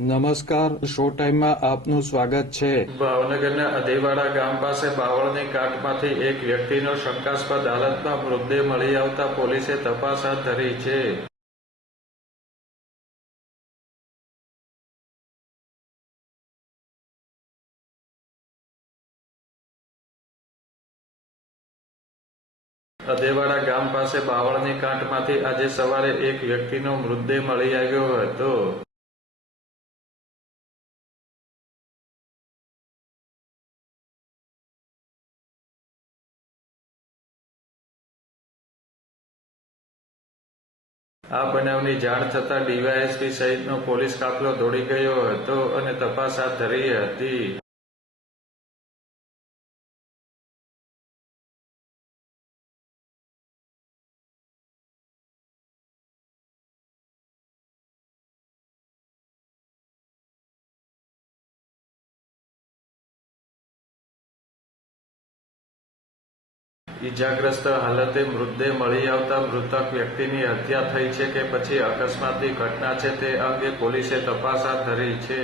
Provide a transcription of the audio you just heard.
નમસ્કાર, શો ટાઈમમાં આપનું સ્વાગત છે. ભાવનગરના અધેવાડા ગામ પાસે બાવળની કાંઠમાંથી એક વ્યક્તિનો શંકાસ્પદ હાલતમાં મૃતદેહ મળી આવતા પોલીસે તપાસ હાથ ધરી છે. અધેવાડા ગામ પાસે બાવળની કાંઠમાંથી આજે સવારે એક વ્યક્તિનો મૃતદેહ મળી આવ્યો હતો. આ બનાવની જાણ થતાં ડીવાયએસપી સહિતનો પોલીસ કાફલો દોડી ગયો હતો અને તપાસ હાથ ધરી હતી. ઈજાગ્રસ્ત હાલતે મૃતદેહ મળી આવતા મૃતક વ્યક્તિની હત્યા થઈ છે કે પછી અકસ્માતની ઘટના છે તે અંગે પોલીસે તપાસ હાથ ધરી છે.